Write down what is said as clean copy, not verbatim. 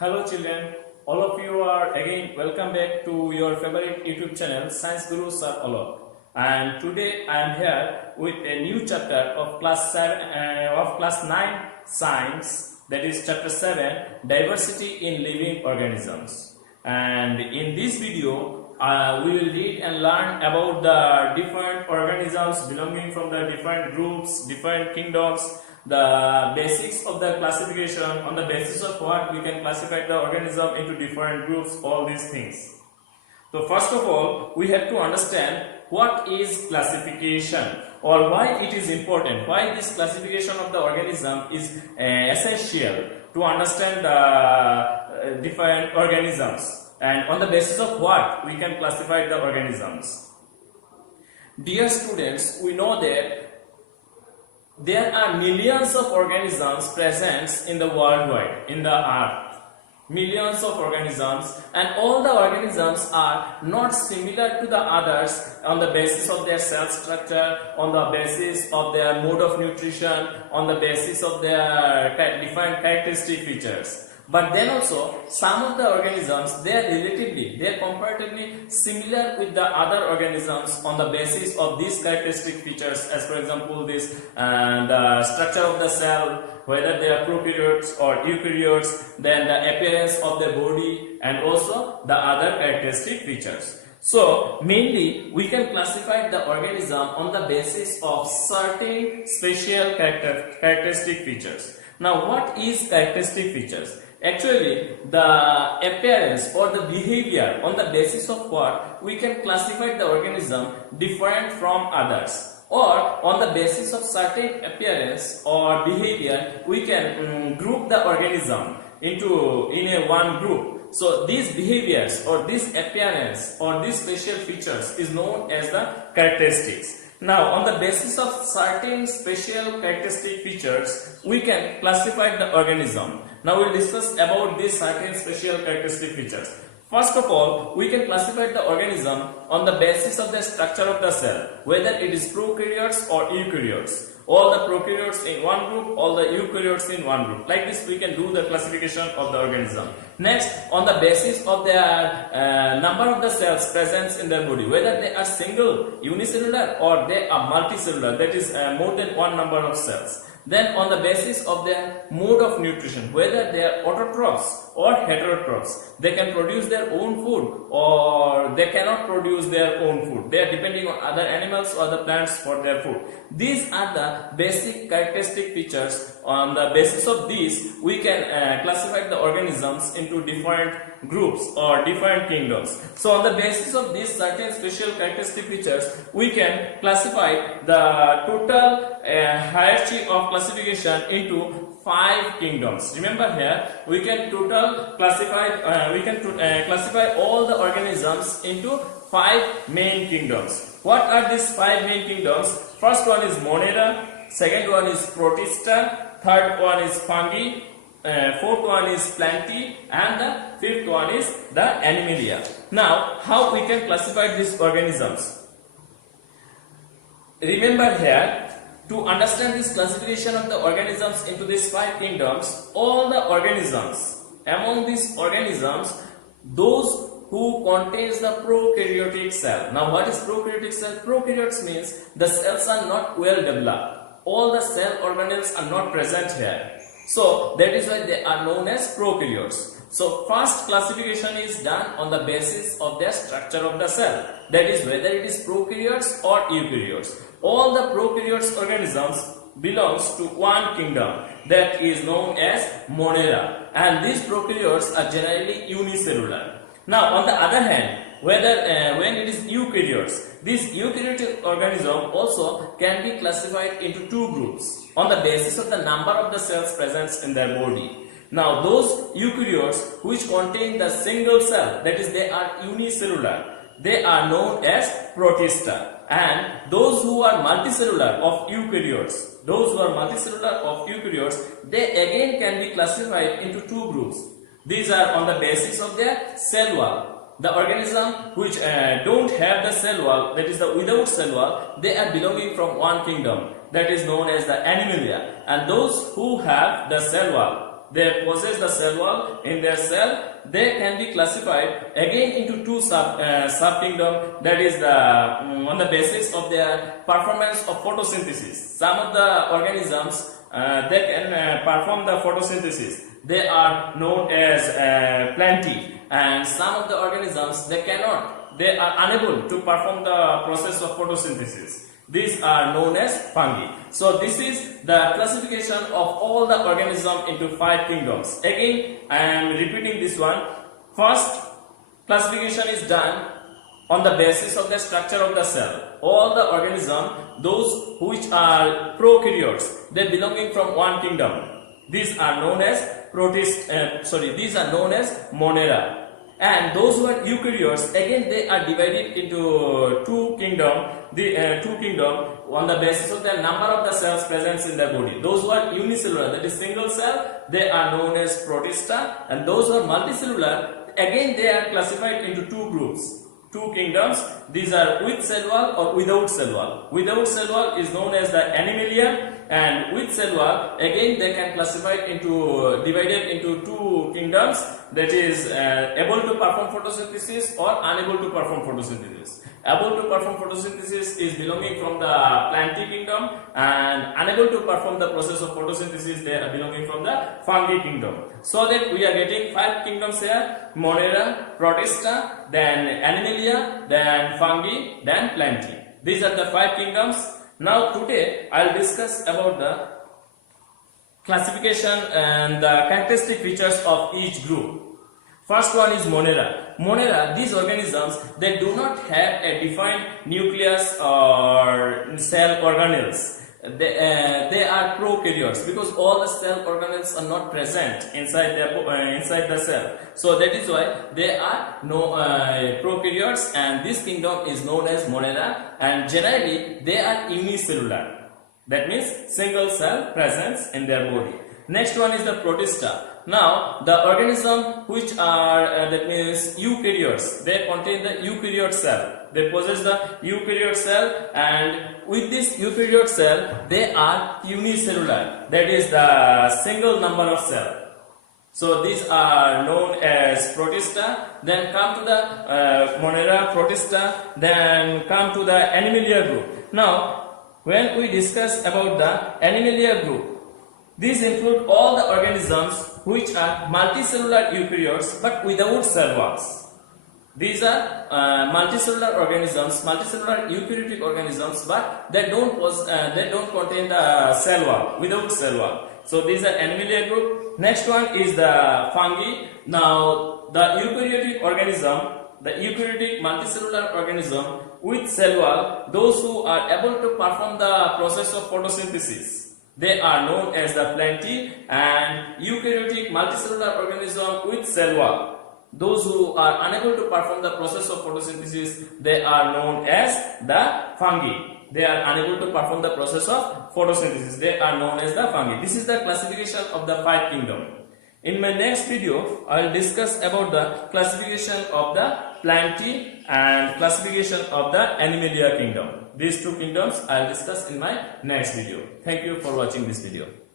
Hello children, all of you are again welcome back to your favorite YouTube channel Science Guru Sir Alok. And today I am here with a new chapter of class 9 Science, that is chapter 7, Diversity in Living Organisms. And in this video we will read and learn about the different organisms belonging from the different groups, different kingdoms, the basics of the classification, on the basis of what we can classify the organism into different groups, all these things. So first of all, we have to understand what is classification or why it is important, why this classification of the organism is essential to understand the different organisms, and on the basis of what we can classify the organisms. Dear students, we know that there are millions of organisms present in the worldwide, in the earth. Millions of organisms, and all the organisms are not similar to the others on the basis of their cell structure, on the basis of their mode of nutrition, on the basis of their different characteristic features. But then also some of the organisms, they are comparatively similar with the other organisms on the basis of these characteristic features, as for example this the structure of the cell, whether they are prokaryotes or eukaryotes, then the appearance of the body, and also the other characteristic features. So mainly we can classify the organism on the basis of certain special characteristic features. Now what is characteristic features? Actually, the appearance or the behavior on the basis of what we can classify the organism different from others, or on the basis of certain appearance or behavior we can group the organism in one group. So these behaviors or this appearance or these special features is known as the characteristics. Now, on the basis of certain special characteristic features, we can classify the organism. Now, we'll discuss about these certain special characteristic features. First of all, we can classify the organism on the basis of the structure of the cell, whether it is prokaryotes or eukaryotes. All the prokaryotes in one group, all the eukaryotes in one group. Like this, we can do the classification of the organism. Next, on the basis of the number of the cells present in their body, whether they are single, unicellular, or they are multicellular, that is more than one number of cells. Then on the basis of their mode of nutrition, whether they are autotrophs or heterotrophs, they can produce their own food or they cannot produce their own food. They are depending on other animals or other plants for their food. These are the basic characteristic features. On the basis of these, we can classify the organisms into different groups or different kingdoms. So on the basis of these certain special characteristic features, we can classify the total hierarchy of classification into 5 kingdoms. Remember here, we can classify all the organisms into 5 main kingdoms. What are these 5 main kingdoms? First one is Monera, second one is Protista, third one is Fungi, fourth one is Plantae, and the fifth one is the Animalia. Now, how we can classify these organisms? Remember here, to understand this classification of the organisms into these 5 kingdoms, all the organisms, among these organisms, those who contains the prokaryotic cell. Now what is prokaryotic cell? Prokaryotes means the cells are not well developed. All the cell organelles are not present here. So that is why they are known as prokaryotes. So first classification is done on the basis of the structure of the cell. That is whether it is prokaryotes or eukaryotes. All the prokaryotes organisms belongs to one kingdom that is known as Monera, and these prokaryotes are generally unicellular. Now on the other hand, when it is eukaryotes, this eukaryotic organism also can be classified into 2 groups on the basis of the number of the cells present in their body. Now those eukaryotes which contain the single cell, that is they are unicellular, they are known as Protista. And those who are multicellular of eukaryotes, they again can be classified into 2 groups. These are on the basis of their cell wall. The organism which don't have the cell wall, that is the without cell wall, they are belonging from one kingdom, that is known as the Animalia. And those who have the cell wall, they possess the cell wall in their cell. They can be classified again into two sub kingdom, that is on the basis of their performance of photosynthesis. Some of the organisms they can perform the photosynthesis. They are known as plantae, and some of the organisms they cannot. They are unable to perform the process of photosynthesis. These are known as fungi. So this is the classification of all the organisms into 5 kingdoms. Again, I am repeating this one. First, classification is done on the basis of the structure of the cell. All the organisms, those which are prokaryotes, they belonging from one kingdom. These are known as these are known as Monera. And those who are eukaryotes, again they are divided into two kingdom. On the basis of the number of the cells present in the body. Those who are unicellular, that is single cell, they are known as Protista, and those who are multicellular, again they are classified into two groups, two kingdoms. These are with cell wall or without cell wall. Without cell wall is known as the Animalia, and with cell wall again they can classify into divided into two kingdoms, that is able to perform photosynthesis or unable to perform photosynthesis. Able to perform photosynthesis is belonging from the plantae kingdom, and unable to perform the process of photosynthesis, they are belonging from the fungi kingdom. So that we are getting 5 kingdoms here: Monera, Protista, then Animalia, then fungi, then plantae. These are the 5 kingdoms. Now today I will discuss about the classification and the characteristic features of each group. First one is Monera. Monera, these organisms, they do not have a defined nucleus or cell organelles. They are prokaryotes, because all the cell organelles are not present inside the cell. So that is why they are no prokaryotes, and this kingdom is known as Monera, and generally they are unicellular. That means single cell presence in their body. Next one is the Protista. Now the organism which are that means eukaryotes, they contain the eukaryote cell. They possess the eukaryote cell, and with this eukaryote cell they are unicellular, that is the single number of cell. So these are known as Protista. Then come to the Monera, Protista, then come to the Animalia group. Now when we discuss about the Animalia group, these include all the organisms which are multicellular eukaryotes but without cell walls. These are multicellular organisms, multicellular eukaryotic organisms, but they don't contain the cell wall, without cell wall. So these are Animalia group. Next one is the fungi. Now the eukaryotic organism, the eukaryotic multicellular organism with cell wall, those who are able to perform the process of photosynthesis, they are known as the plantae. And eukaryotic multicellular organism with cell wall, those who are unable to perform the process of photosynthesis, they are known as the fungi. They are unable to perform the process of photosynthesis, they are known as the fungi. This is the classification of the 5 kingdoms. In my next video, I will discuss about the classification of the plantae and classification of the Animalia kingdom. These 2 kingdoms I will discuss in my next video. Thank you for watching this video.